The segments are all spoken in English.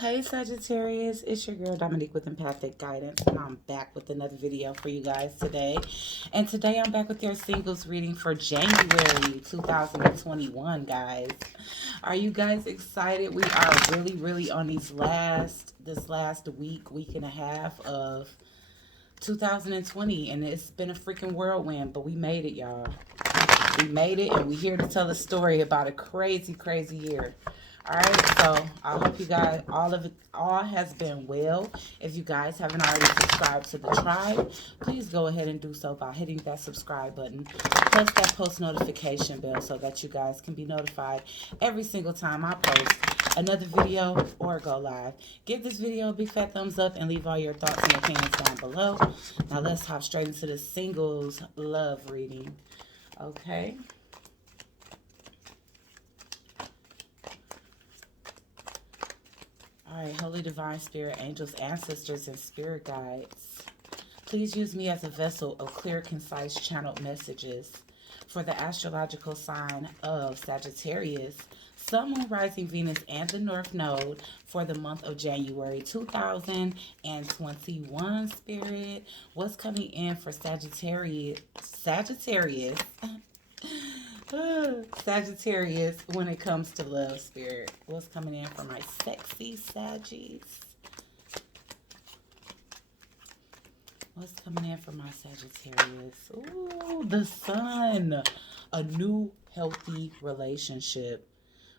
Hey Sagittarius, it's your girl Dominique with Empathic Guidance, and I'm back with another video for you guys today. And today I'm back with your singles reading for January 2021, guys. Are you guys excited? We are really on this last week and a half of 2020, and it's been a freaking whirlwind, but we made it, y'all. We made it, and we're here to tell a story about a crazy year. All right, so I hope you guys, all has been well. If you guys haven't already subscribed to the tribe, please go ahead and do so by hitting that subscribe button, plus that post notification bell, so that you guys can be notified every single time I post another video or go live. Give this video a big fat thumbs up and leave all your thoughts and opinions down below. Now let's hop straight into the singles love reading. Okay. All right, Holy Divine Spirit, angels, ancestors, and spirit guides, please use me as a vessel of clear, concise, channeled messages for the astrological sign of Sagittarius, Sun, Moon, Rising, Venus, and the North Node for the month of January 2021. Spirit, what's coming in for Sagittarius Sagittarius when it comes to love, Spirit? What's coming in for my sexy Saggies? What's coming in for my Sagittarius? Ooh, the Sun. A new healthy relationship.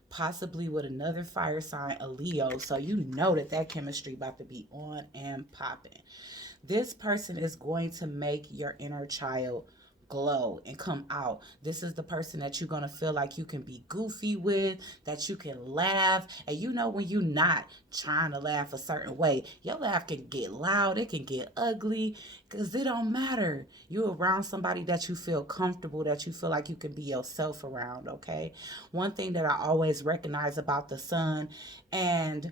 Possibly with another fire sign, a Leo. So you know that chemistry about to be on and popping. This person is going to make your inner child glow and come out. This is the person that you're going to feel like you can be goofy with, that you can laugh. And you know when you're not trying to laugh a certain way, your laugh can get loud, it can get ugly, because it don't matter. You're around somebody that you feel comfortable, that you feel like you can be yourself around, okay? One thing that I always recognize about the Sun, and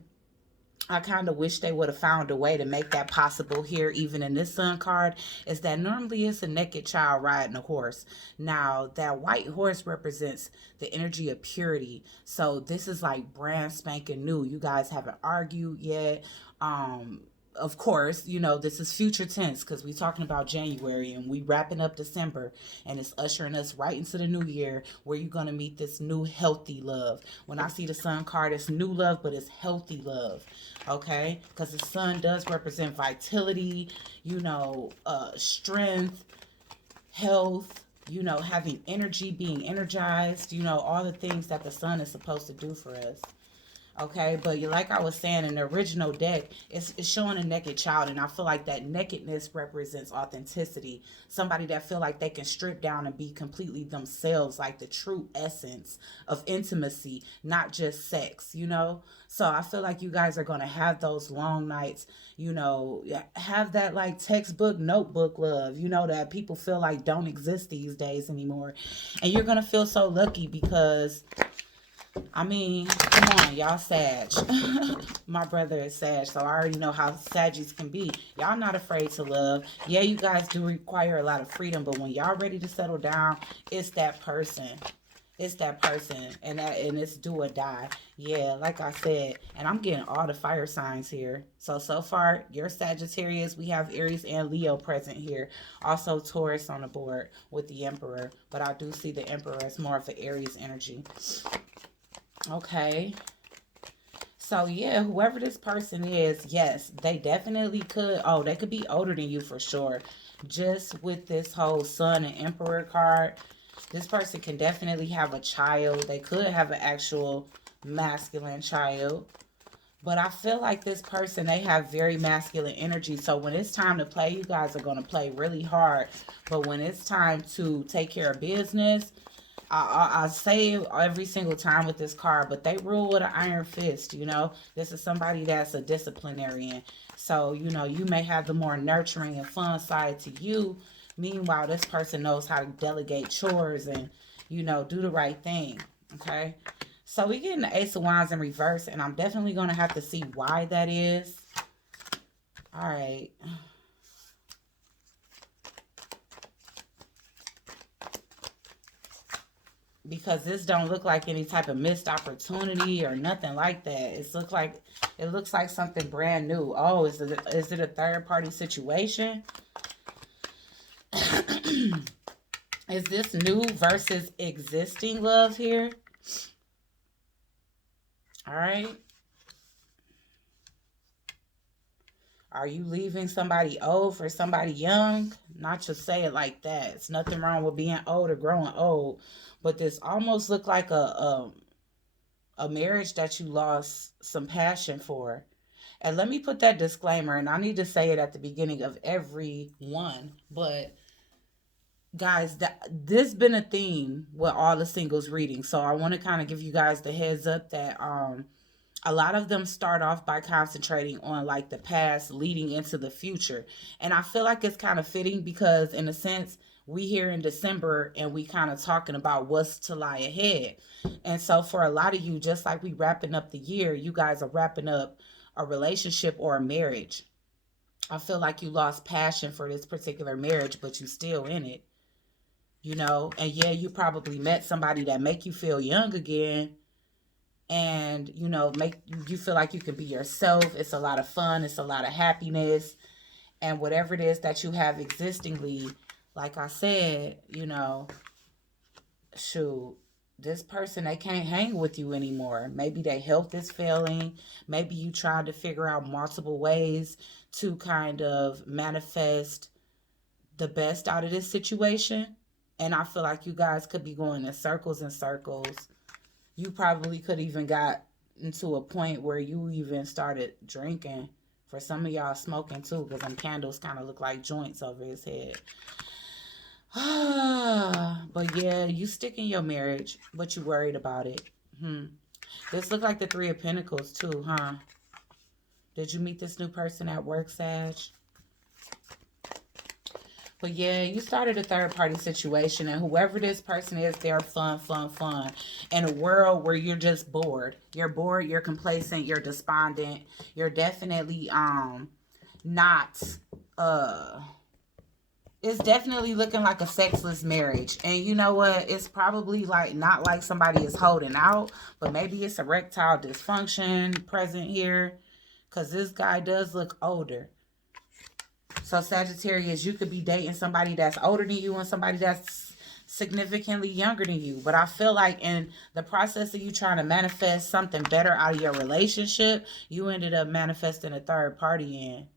I kind of wish they would have found a way to make that possible here, even in this Sun card, is that normally it's a naked child riding a horse. Now, that white horse represents the energy of purity. So this is like brand spanking new. You guys haven't argued yet. Of course, you know, this is future tense because we're talking about January and we wrapping up December, and it's ushering us right into the new year where you're going to meet this new healthy love. When I see the Sun card, it's new love, but it's healthy love, okay? Because the Sun does represent vitality, you know, strength, health, you know, having energy, being energized, you know, all the things that the Sun is supposed to do for us. Okay, but like I was saying, in the original deck, it's showing a naked child, and I feel like that nakedness represents authenticity. Somebody that feel like they can strip down and be completely themselves, like the true essence of intimacy, not just sex, you know? So I feel like you guys are going to have those long nights, you know, have that like textbook, notebook love, you know, that people feel like don't exist these days anymore. And you're going to feel so lucky because, I mean, come on, y'all Sag. My brother is Sag, so I already know how Saggies can be. Y'all not afraid to love. Yeah, you guys do require a lot of freedom, but when y'all ready to settle down, it's that person. It's that person, and it's do or die. Yeah, like I said, and I'm getting all the fire signs here. So far, you're Sagittarius. We have Aries and Leo present here. Also Taurus on the board with the Emperor, but I do see the Emperor as more of an Aries energy. Okay, so yeah, whoever this person is, yes, they definitely could. Oh, they could be older than you for sure. Just with this whole Sun and Emperor card, this person can definitely have a child. They could have an actual masculine child. But I feel like this person, they have very masculine energy. So when it's time to play, you guys are going to play really hard. But when it's time to take care of business, I say it every single time with this card, but they rule with an iron fist, you know. This is somebody that's a disciplinarian. So, you know, you may have the more nurturing and fun side to you. Meanwhile, this person knows how to delegate chores and, you know, do the right thing, okay? So we get the Ace of Wands in reverse, and I'm definitely going to have to see why that is. All right. because this don't look like any type of missed opportunity or nothing like that. It looks like something brand new. Oh, is it a third party situation? Is this new versus existing love here? All right. Are you leaving somebody old for somebody young? Not to say it like that. It's nothing wrong with being old or growing old, but this almost looked like a marriage that you lost some passion for. And let me put that disclaimer, and I need to say it at the beginning of every one, but guys, this been a theme with all the singles reading. So I want to kind of give you guys the heads up that a lot of them start off by concentrating on like the past leading into the future. And I feel like it's kind of fitting because in a sense we here in December and we kind of talking about what's to lie ahead. And so for a lot of you, just like we wrapping up the year, you guys are wrapping up a relationship or a marriage. I feel like you lost passion for this particular marriage, but you still in it, you know. And yeah, you probably met somebody that make you feel young again, and you know, make you feel like you can be yourself. It's a lot of fun, it's a lot of happiness, and whatever it is that you have existingly, like I said, you know, shoot, this person, they can't hang with you anymore. Maybe their health is failing. Maybe you tried to figure out multiple ways to kind of manifest the best out of this situation. And I feel like you guys could be going in circles and circles. You probably could even got into a point where you even started drinking. For some of y'all, smoking too, because them candles kind of look like joints over his head. But yeah, you stick in your marriage, but you worried about it. This look like the Three of Pentacles too, huh? Did you meet this new person at work, Sag? But yeah, you started a third party situation, and whoever this person is, they're fun. In a world where you're just bored. You're bored, you're complacent, you're despondent. You're definitely not it's definitely looking like a sexless marriage. And you know what? It's probably like not like somebody is holding out, but maybe it's erectile dysfunction present here. Because this guy does look older. So Sagittarius, you could be dating somebody that's older than you and somebody that's significantly younger than you. But I feel like in the process of you trying to manifest something better out of your relationship, you ended up manifesting a third party in.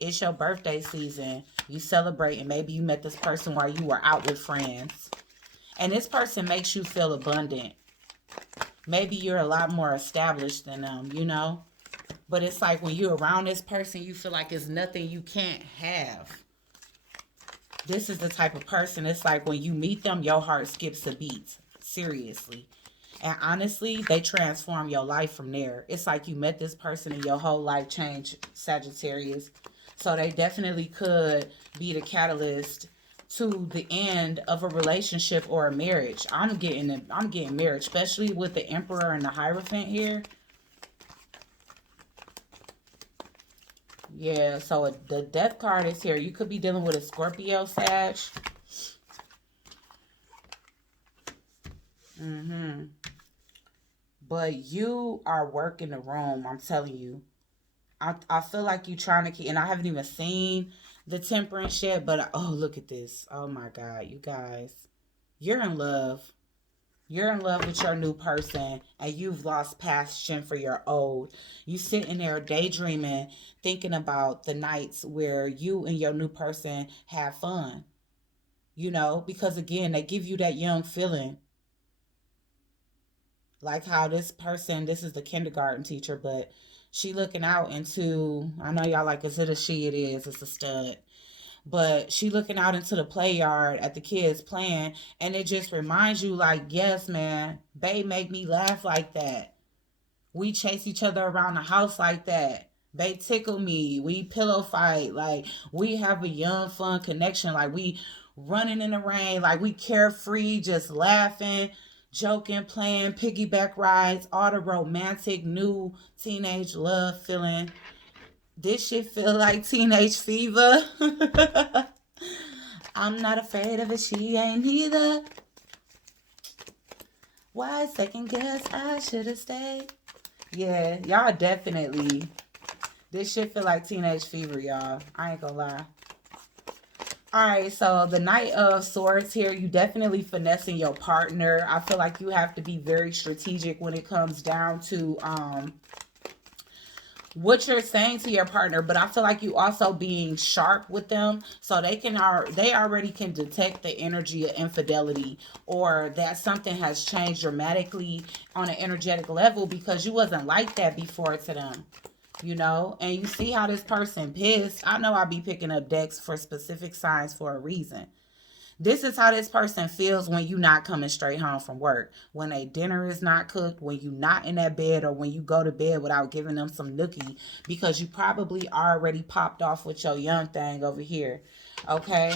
It's your birthday season. You celebrating. Maybe you met this person while you were out with friends. And this person makes you feel abundant. Maybe you're a lot more established than them, you know? But it's like when you're around this person, you feel like it's nothing you can't have. This is the type of person, it's like when you meet them, your heart skips a beat. Seriously. And honestly, they transform your life from there. It's like you met this person and your whole life changed, Sagittarius. So they definitely could be the catalyst to the end of a relationship or a marriage. I'm getting marriage, especially with the Emperor and the Hierophant here. Yeah, so the Death card is here. You could be dealing with a Scorpio, Sag. But you are working the room, I'm telling you. I feel like you trying to keep, and I haven't even seen the Temperance yet, but oh, look at this. Oh my God, you guys. You're in love. You're in love with your new person, and you've lost passion for your old. You sitting there daydreaming, thinking about the nights where you and your new person have fun. You know, because again, they give you that young feeling. Like how this person, this is the kindergarten teacher, but she looking out into, I know y'all like, is it a she? It is. It's a stud. But she looking out into the play yard at the kids playing, and it just reminds you like, yes, man, babe make me laugh like that. We chase each other around the house like that. They tickle me. We pillow fight. Like, we have a young, fun connection. Like, we running in the rain. Like, we carefree, just laughing, joking, playing, piggyback rides, all the romantic, new teenage love feeling. This shit feel like teenage fever. I'm not afraid of it. She ain't either. Why second guess? I should have stayed. Yeah, y'all definitely. This shit feel like teenage fever, y'all. I ain't gonna lie. Alright, so the Knight of Swords here, you definitely finessing your partner. I feel like you have to be very strategic when it comes down to what you're saying to your partner, but I feel like you also being sharp with them so they already can detect the energy of infidelity, or that something has changed dramatically on an energetic level because you wasn't like that before to them. You know, and you see how this person pissed. I know I be picking up decks for specific signs for a reason. This is how this person feels when you not coming straight home from work. When a dinner is not cooked, when you not in that bed, or when you go to bed without giving them some nookie because you probably already popped off with your young thing over here. Okay?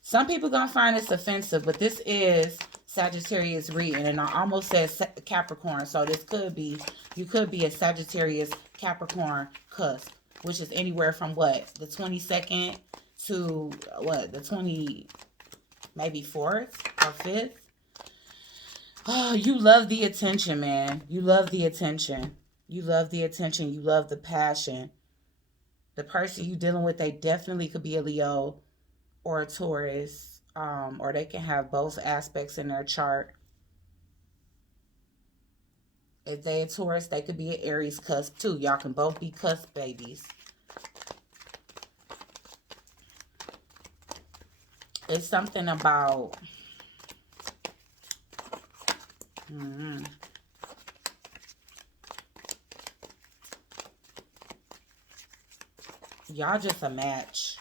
Some people gonna find this offensive, but this is Sagittarius reading, and I almost said Capricorn, so this could be, you could be a Sagittarius Capricorn cusp, which is anywhere from what, the 22nd to what, the 20, maybe 4th or 5th. Oh, you love the attention, man. You love the attention. You love the attention. You love the passion. The person you dealing with, they definitely could be a Leo or a Taurus, or they can have both aspects in their chart. If they a Taurus, they could be an Aries cusp too. Y'all can both be cusp babies. It's something about y'all just a match.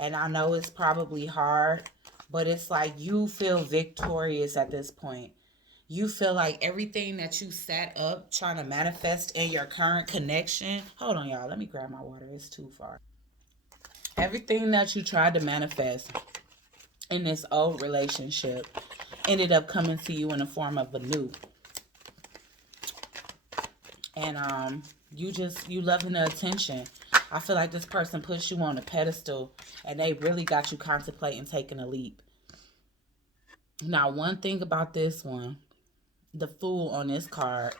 And I know it's probably hard, but it's like you feel victorious at this point. You feel like everything that you set up trying to manifest in your current connection. Hold on, y'all. Let me grab my water. It's too far. Everything that you tried to manifest in this old relationship ended up coming to you in the form of a new. And you loving the attention. I feel like this person puts you on a pedestal and they really got you contemplating taking a leap. Now, one thing about this one, the Fool on this card,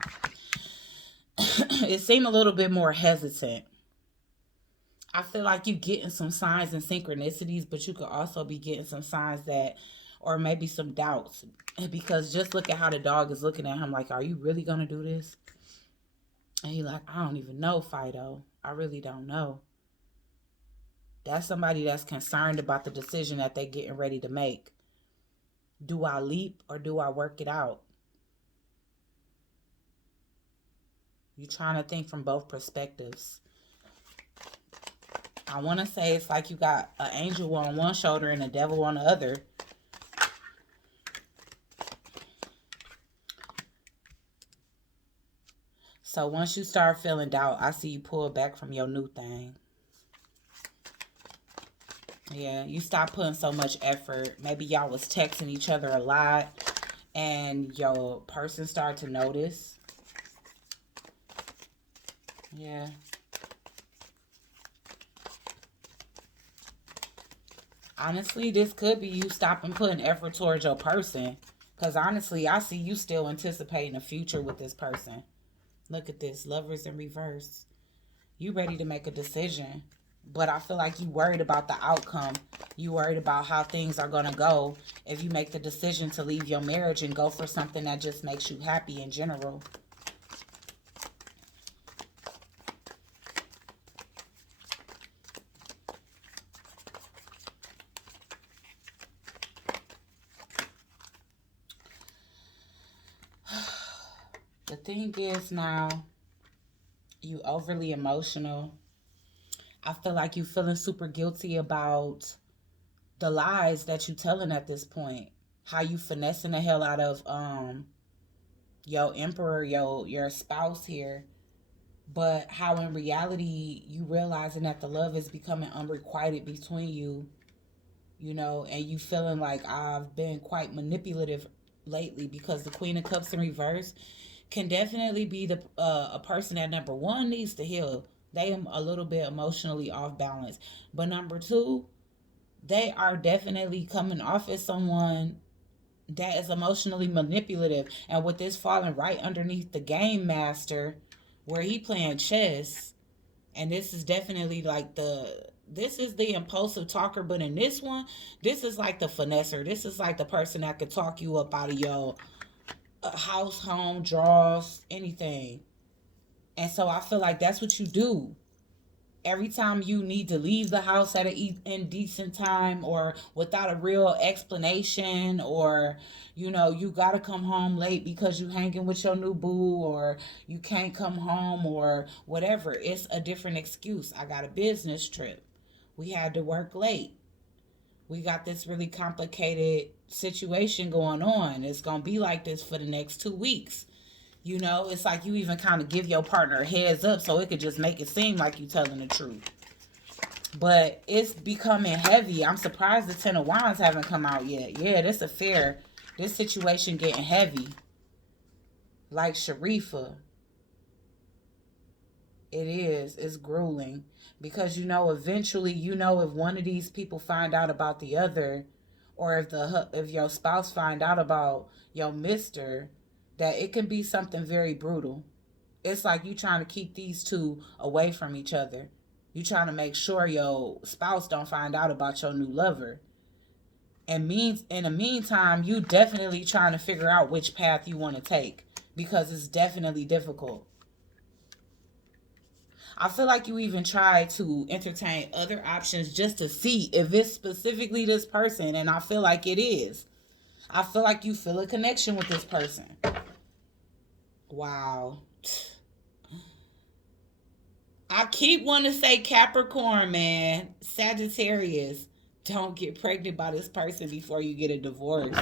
it seemed a little bit more hesitant. I feel like you getting some signs and synchronicities, but you could also be getting some signs that, or maybe some doubts, because just look at how the dog is looking at him like, are you really going to do this? And he like, I don't even know, Fido. I really don't know. That's somebody that's concerned about the decision that they're getting ready to make. Do I leap or do I work it out? You're trying to think from both perspectives. I want to say it's like you got an angel on one shoulder and a devil on the other. So once you start feeling doubt, I see you pull back from your new thing. Yeah, you stop putting so much effort. Maybe y'all was texting each other a lot and your person started to notice. Yeah. Honestly, this could be you stopping putting effort towards your person. Because honestly, I see you still anticipating a future with this person. Look at this. Lovers in reverse. You ready to make a decision. But I feel like you worried about the outcome. You worried about how things are going to go if you make the decision to leave your marriage and go for something that just makes you happy in general. The thing is now, you overly emotional. I feel like you feeling super guilty about the lies that you telling at this point. How you finessing the hell out of your emperor, your spouse here. But how in reality you realizing that the love is becoming unrequited between you, you know, and you feeling like I've been quite manipulative lately, because the Queen of Cups in reverse can definitely be the a person that, number one, needs to heal. They am a little bit emotionally off balance. But number two, they are definitely coming off as someone that is emotionally manipulative. And with this falling right underneath the game master, where he playing chess, and this is definitely like this is the impulsive talker, but in this one, this is like the finesser. This is like the person that could talk you up out of your house, home, draws, anything. And so I feel like that's what you do every time you need to leave the house at an indecent time or without a real explanation, or you gotta come home late because you hanging with your new boo, or you can't come home, or whatever. It's a different excuse. I got a business trip, we had to work late, we got this really complicated situation going on, it's gonna be like this for the next 2 weeks. It's like you even kind of give your partner a heads up so it could just make it seem like you telling the truth. But it's becoming heavy. I'm surprised the Ten of Wands haven't come out yet. Yeah, this affair, this situation getting heavy. Like Sharifa. It is. It's grueling. Because eventually, if one of these people find out about the other, or if your spouse find out about your mister, that it can be something very brutal. It's like you trying to keep these two away from each other. You trying to make sure your spouse don't find out about your new lover. And in the meantime, you definitely trying to figure out which path you want to take, because it's definitely difficult. I feel like you even try to entertain other options just to see if it's specifically this person, and I feel like it is. I feel like you feel a connection with this person. Wow. I keep wanting to say Capricorn, man. Sagittarius. Don't get pregnant by this person before you get a divorce.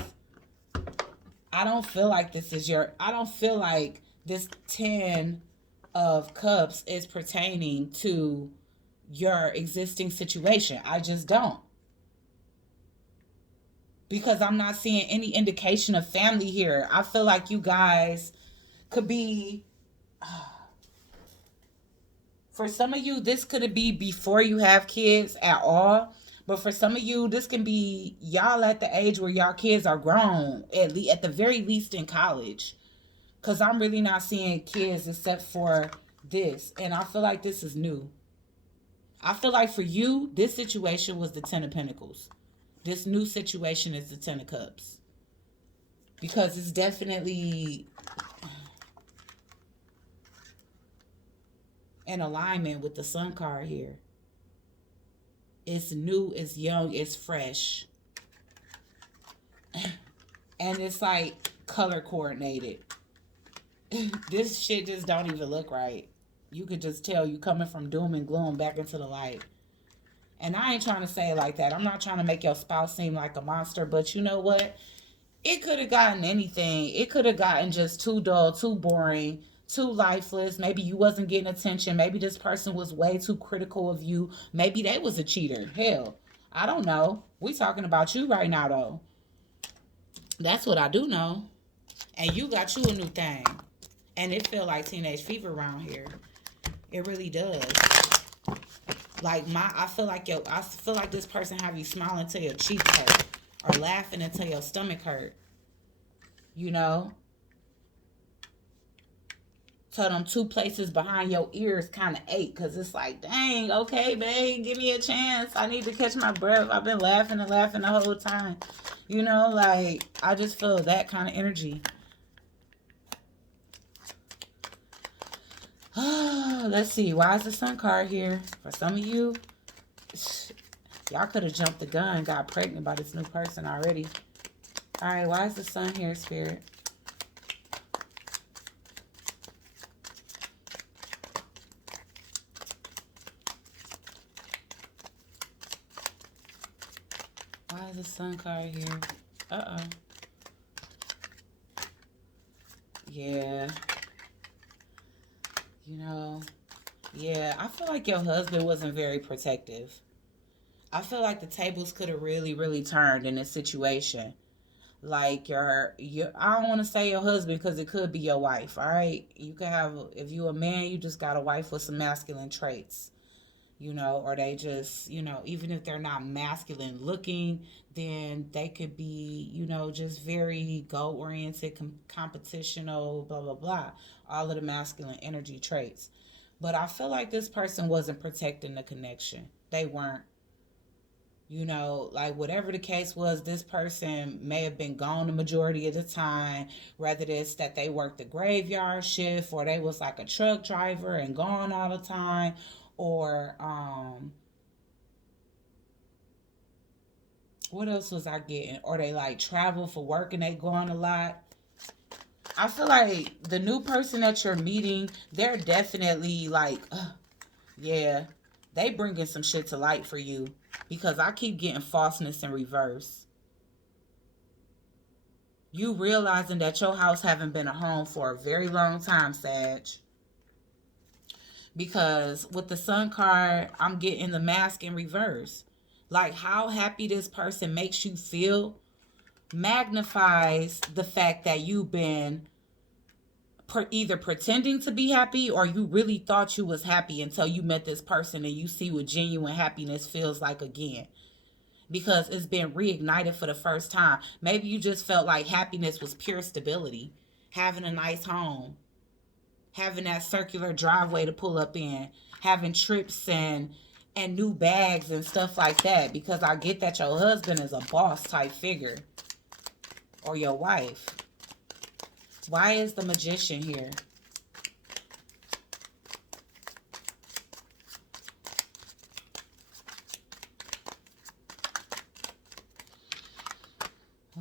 I don't feel like I don't feel like this 10 of Cups is pertaining to your existing situation. I just don't. Because I'm not seeing any indication of family here. I feel like you guys could be, for some of you, this could be before you have kids at all. But for some of you, this can be y'all at the age where y'all kids are grown, at the very least in college. Because I'm really not seeing kids except for this. And I feel like this is new. I feel like for you, this situation was the 10 of Pentacles. This new situation is the 10 of Cups. Because it's definitely in alignment with the Sun card here. It's new, it's young, it's fresh. And it's like color coordinated. This shit just don't even look right. You could just tell you coming from doom and gloom back into the light. And I ain't trying to say it like that. I'm not trying to make your spouse seem like a monster, but you know what? It could have gotten anything. It could have gotten just too dull, too boring, too lifeless. Maybe you wasn't getting attention. Maybe this person was way too critical of you. Maybe they was a cheater. Hell, I don't know. We talking about you right now, though. That's what I do know. And you got you a new thing. And it feel like teenage fever around here. It really does. Like I feel like this person have you smiling till your cheeks hurt, or laughing until your stomach hurt. So them two places behind your ears kind of ache, because it's like, dang, okay, babe, give me a chance. I need to catch my breath. I've been laughing and laughing the whole time. Like, I just feel that kind of energy. Let's see. Why is the Sun card here? For some of you, y'all could have jumped the gun, got pregnant by this new person already. All right, why is the Sun here, Spirit? Why is the Sun card here? Uh-oh. Yeah. Yeah, I feel like your husband wasn't very protective. I feel like the tables could have really, really turned in this situation. Like your I don't want to say your husband, because it could be your wife, all right? You could have, if you a man, you just got a wife with some masculine traits. or they just, even if they're not masculine looking, then they could be, just very goal oriented, competitional, blah, blah, blah. All of the masculine energy traits. But I feel like this person wasn't protecting the connection. They weren't. Like whatever the case was, this person may have been gone the majority of the time, whether it's that they worked the graveyard shift or they was like a truck driver and gone all the time, or what else was I getting? Or they like travel for work and they gone a lot. I feel like the new person that you're meeting, they're definitely like, yeah, they bringing some shit to light for you, because I keep getting falseness in reverse. You realizing that your house haven't been a home for a very long time, Sag. Because with the Sun card, I'm getting the mask in reverse. Like how happy this person makes you feel magnifies the fact that you've been either pretending to be happy, or you really thought you was happy until you met this person and you see what genuine happiness feels like again, because it's been reignited for the first time. Maybe you just felt like happiness was pure stability, having a nice home, having that circular driveway to pull up in, having trips and new bags and stuff like that, because I get that your husband is a boss type figure, or your wife. Why is the Magician here?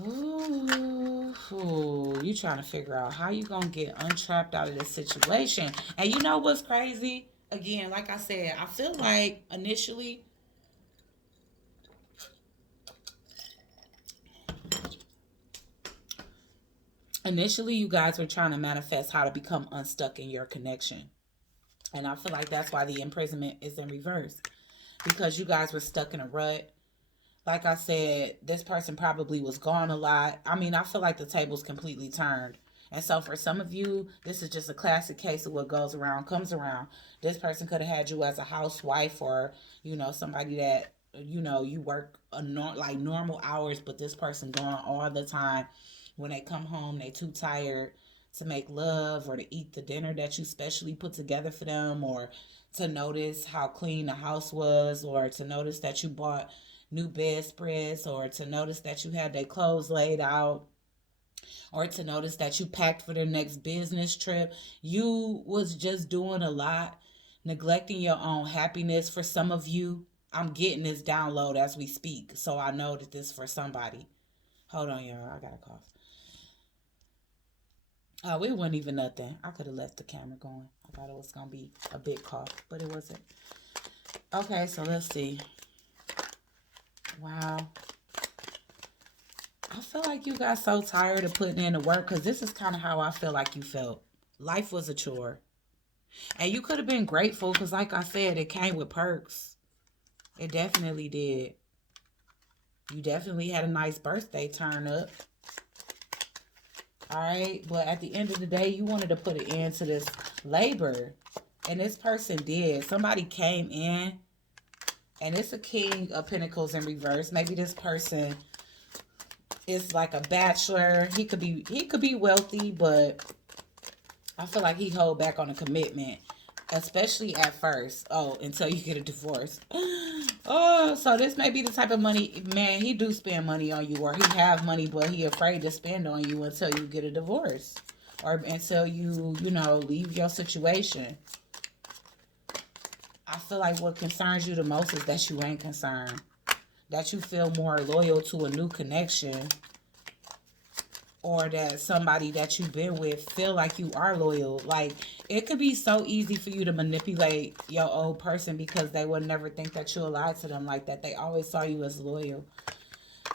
Ooh, you trying to figure out how you gonna get untrapped out of this situation. And you know what's crazy? Again, like I said, I feel like initially you guys were trying to manifest how to become unstuck in your connection. And I feel like that's why the imprisonment is in reverse, because you guys were stuck in a rut. Like I said, this person probably was gone a lot. I mean, I feel like the table's completely turned. And so for some of you, this is just a classic case of what goes around comes around. This person could have had you as a housewife, or, somebody that, you work like normal hours, but this person gone all the time. When they come home, they too tired to make love or to eat the dinner that you specially put together for them, or to notice how clean the house was, or to notice that you bought new bedspreads, or to notice that you had their clothes laid out, or to notice that you packed for their next business trip. You was just doing a lot, neglecting your own happiness. For some of you, I'm getting this download as we speak, so I know that this is for somebody. Hold on, y'all. I got a cough. Oh, it wasn't even nothing. I could have left the camera going. I thought it was going to be a big cough, but it wasn't. Okay, so let's see. Wow. I feel like you got so tired of putting in the work, because this is kind of how I feel like you felt. Life was a chore. And you could have been grateful, because like I said, it came with perks. It definitely did. You definitely had a nice birthday turn up. All right, but at the end of the day, you wanted to put an end to this labor, and this person did. Somebody came in, and it's a King of Pentacles in reverse. Maybe this person is like a bachelor. He could be wealthy, but I feel like he hold back on a commitment, especially at first. Oh, until you get a divorce. Oh, so this may be the type of money, man, he do spend money on you, or he have money, but he afraid to spend on you until you get a divorce, or until you leave your situation. I feel like what concerns you the most is that you ain't concerned, that you feel more loyal to a new connection, or that somebody that you've been with feel like you are loyal. Like, it could be so easy for you to manipulate your old person, because they would never think that you'll lie to them like that. They always saw you as loyal.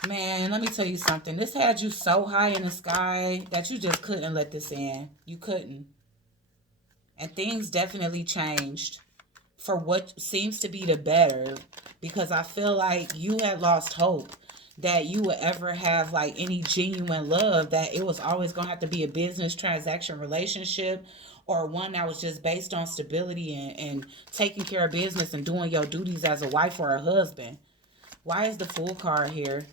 Man, let me tell you something. This had you so high in the sky that you just couldn't let this in. You couldn't. And things definitely changed for what seems to be the better, because I feel like you had lost hope that you would ever have like any genuine love, that it was always going to have to be a business transaction relationship, or one that was just based on stability and taking care of business and doing your duties as a wife or a husband. Why is the Fool card here?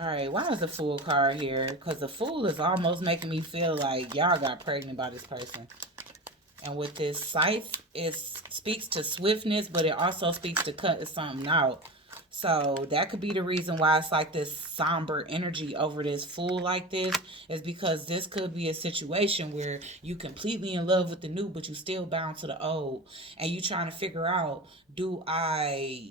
All right, why is the Fool card here? Because the Fool is almost making me feel like y'all got pregnant by this person. And with this scythe, it speaks to swiftness, but it also speaks to cutting something out. So that could be the reason why it's like this somber energy over this Fool like this, is because this could be a situation where you completely in love with the new, but you still bound to the old. And you trying to figure out, do I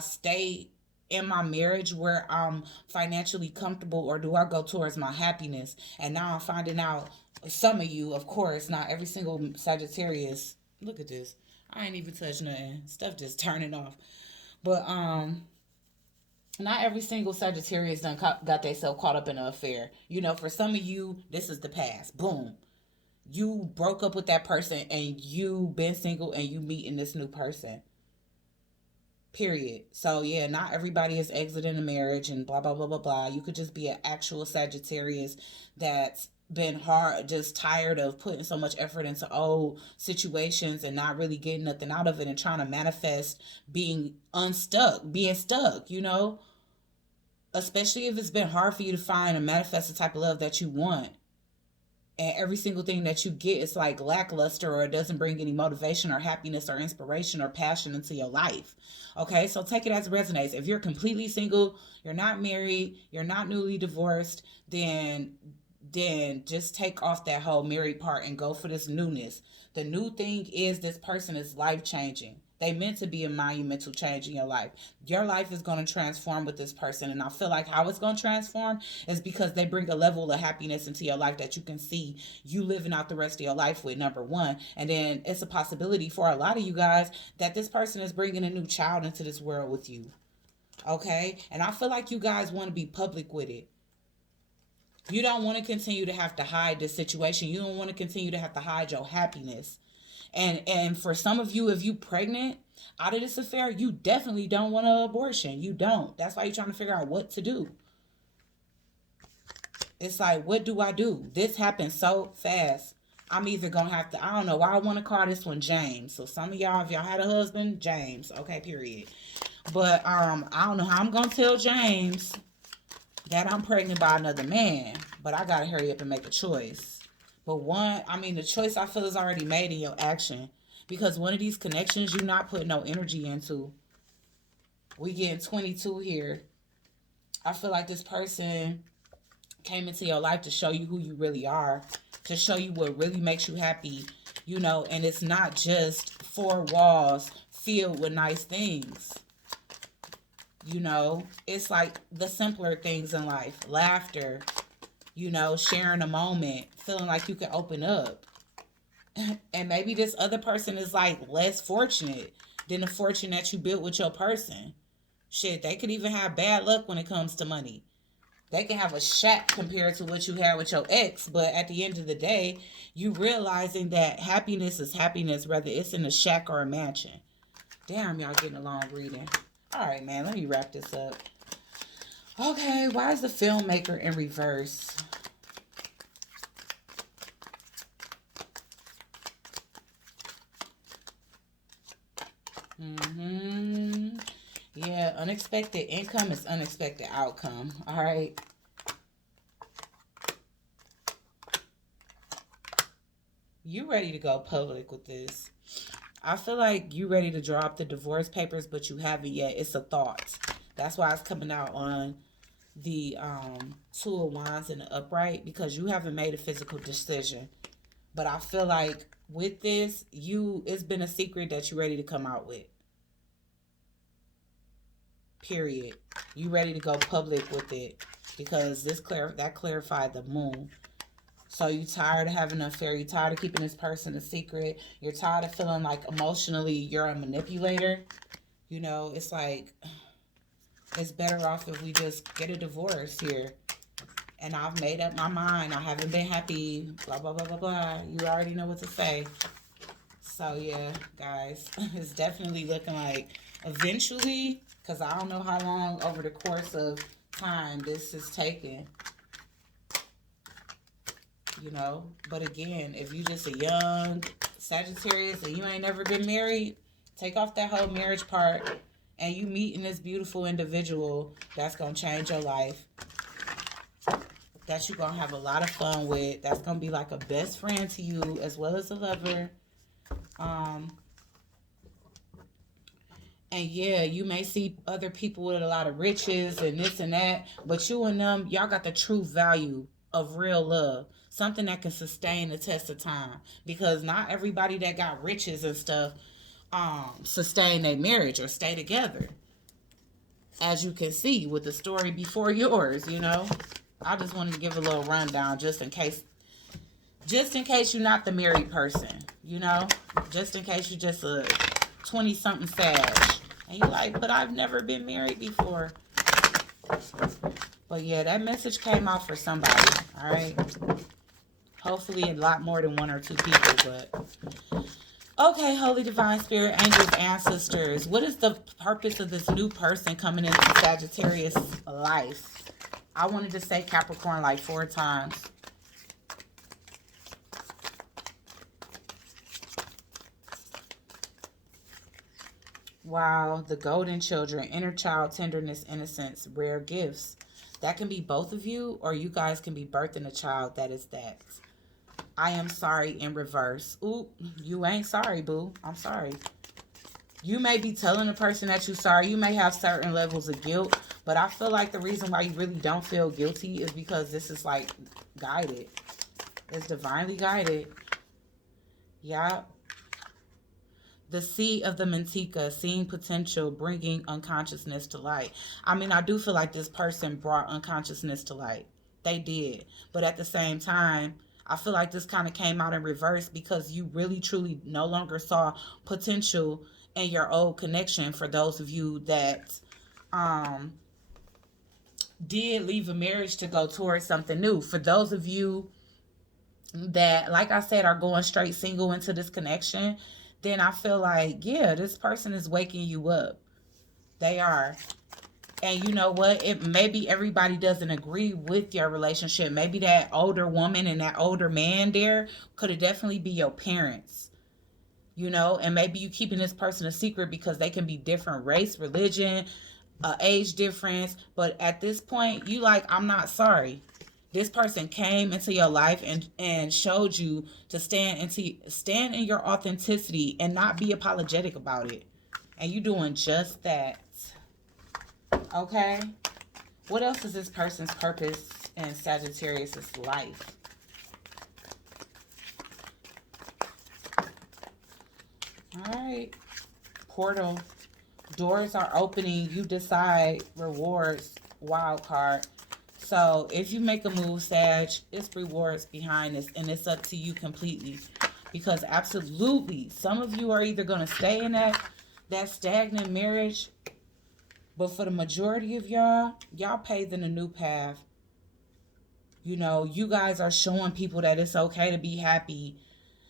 stay in my marriage where I'm financially comfortable, or do I go towards my happiness? And now I'm finding out, some of you, of course, not every single Sagittarius. Look at this. I ain't even touched nothing. Stuff just turning off. But not every single Sagittarius done got themselves caught up in an affair. For some of you, this is the past. Boom. You broke up with that person and you been single and you meeting this new person. Period. So yeah, not everybody is exiting a marriage and blah blah blah blah blah. You could just be an actual Sagittarius that's been hard, just tired of putting so much effort into old situations and not really getting nothing out of it, and trying to manifest being stuck, especially if it's been hard for you to find and manifest the type of love that you want. And every single thing that you get is like lackluster, or it doesn't bring any motivation or happiness or inspiration or passion into your life. Okay, so take it as it resonates. If you're completely single, you're not married, you're not newly divorced, then just take off that whole married part and go for this newness. The new thing is, this person is life changing. They meant to be a monumental change in your life. Your life is going to transform with this person. And I feel like how it's going to transform is because they bring a level of happiness into your life that you can see you living out the rest of your life with, number one. And then it's a possibility for a lot of you guys that this person is bringing a new child into this world with you. Okay? And I feel like you guys want to be public with it. You don't want to continue to have to hide this situation. You don't want to continue to have to hide your happiness. And for some of you, if you pregnant out of this affair, you definitely don't want an abortion. You don't. That's why you're trying to figure out what to do. It's like, what do I do? This happened so fast. I'm either going to have to, I don't know why I want to call this one James. So some of y'all, if y'all had a husband, James. Okay, period. But I don't know how I'm going to tell James that I'm pregnant by another man, but I gotta hurry up and make a choice. But the choice I feel is already made in your action, because one of these connections you're not putting no energy into. We getting 22 here. I feel like this person came into your life to show you who you really are, to show you what really makes you happy, and it's not just four walls filled with nice things. It's like the simpler things in life. Laughter, sharing a moment, feeling like you can open up. And maybe this other person is like less fortunate than the fortune that you built with your person. Shit, they could even have bad luck when it comes to money. They can have a shack compared to what you had with your ex, but at the end of the day, you realizing that happiness is happiness, whether it's in a shack or a mansion. Damn, y'all getting a long reading. All right, man, let me wrap this up. Okay, why is the filmmaker in reverse? Yeah, unexpected income is unexpected outcome. All right. You ready to go public with this. I feel like you ready to draw up the divorce papers, but you haven't yet. It's a thought. That's why it's coming out on the Two of Wands in the upright, because you haven't made a physical decision. But I feel like with this, it's been a secret that you're ready to come out with. Period. You ready to go public with it, because that clarified the moon. So you tired of having an affair. You're tired of keeping this person a secret. You're tired of feeling like emotionally you're a manipulator. It's like, it's better off if we just get a divorce here. And I've made up my mind. I haven't been happy. Blah, blah, blah, blah, blah. You already know what to say. So So yeah, guys, it's definitely looking like eventually, because I don't know how long over the course of time this is taking, you know. But again, if you just a young Sagittarius and you ain't never been married, take off that whole marriage part and you meeting this beautiful individual that's gonna change your life, that you're gonna have a lot of fun with, that's gonna be like a best friend to you as well as a lover. Um, and yeah, you may see other people with a lot of riches and this and that, but you and them, y'all got the true value of real love. Something that can sustain the test of time. Because not everybody that got riches and stuff sustain their marriage or stay together. As you can see with the story before yours, you know. I just wanted to give a little rundown just in case you're not the married person, you know? Just in case you're just a 20 something Sag. And you're like, but I've never been married before. But yeah, that message came out for somebody, all right? Hopefully a lot more than one or two people, but... Okay, Holy Divine Spirit, angels, ancestors. What is the purpose of this new person coming into Sagittarius life? I wanted to say Capricorn like 4 times. Wow, the golden children, inner child, tenderness, innocence, rare gifts. That can be both of you, or you guys can be birthing a child that is that. I am sorry in reverse. Ooh, you ain't sorry, boo. I'm sorry. You may be telling the person that you're sorry. You may have certain levels of guilt, but I feel like the reason why you really don't feel guilty is because this is like guided. It's divinely guided. Yeah. The seed of the Mantika, seeing potential, bringing unconsciousness to light. I mean, I do feel like this person brought unconsciousness to light. They did. But at the same time, I feel like this kind of came out in reverse because you really, truly no longer saw potential in your old connection for those of you that did leave a marriage to go towards something new. For those of you that, like I said, are going straight single into this connection, then I feel like, yeah, this person is waking you up. They are. And you know what? It maybe everybody doesn't agree with your relationship. Maybe that older woman and that older man there could have definitely be your parents. You know, and maybe you keeping this person a secret because they can be different race, religion, age difference. But at this point, you like, I'm not sorry. This person came into your life and showed you to stand in your authenticity and not be apologetic about it. And you doing just that. Okay? What else is this person's purpose in Sagittarius' life? Alright. Portal. Doors are opening. You decide. Rewards. Wild card. So if you make a move, Sag, it's rewards behind this. And it's up to you completely. Because absolutely, some of you are either going to stay in that stagnant marriage. But for the majority of y'all paving a new path. You know, you guys are showing people that it's okay to be happy.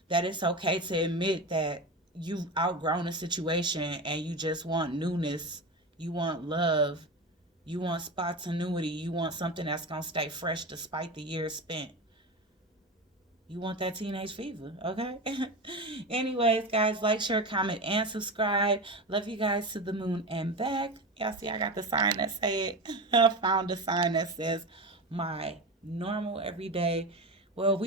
That it's okay to admit that you've outgrown a situation and you just want newness. You want love. You want spontaneity. You want something that's going to stay fresh despite the years spent. You want that teenage fever, okay? Anyways, guys, like, share, comment, and subscribe. Love you guys to the moon and back. Y'all see I got the sign that said, I found a sign that says my normal everyday. Well,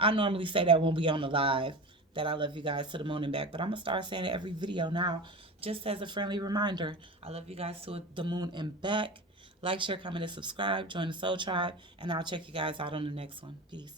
I normally say that when we on the live, that I love you guys to the moon and back. But I'm going to start saying it every video now, just as a friendly reminder. I love you guys to the moon and back. Like, share, comment, and subscribe. Join the Soul Tribe. And I'll check you guys out on the next one. Peace.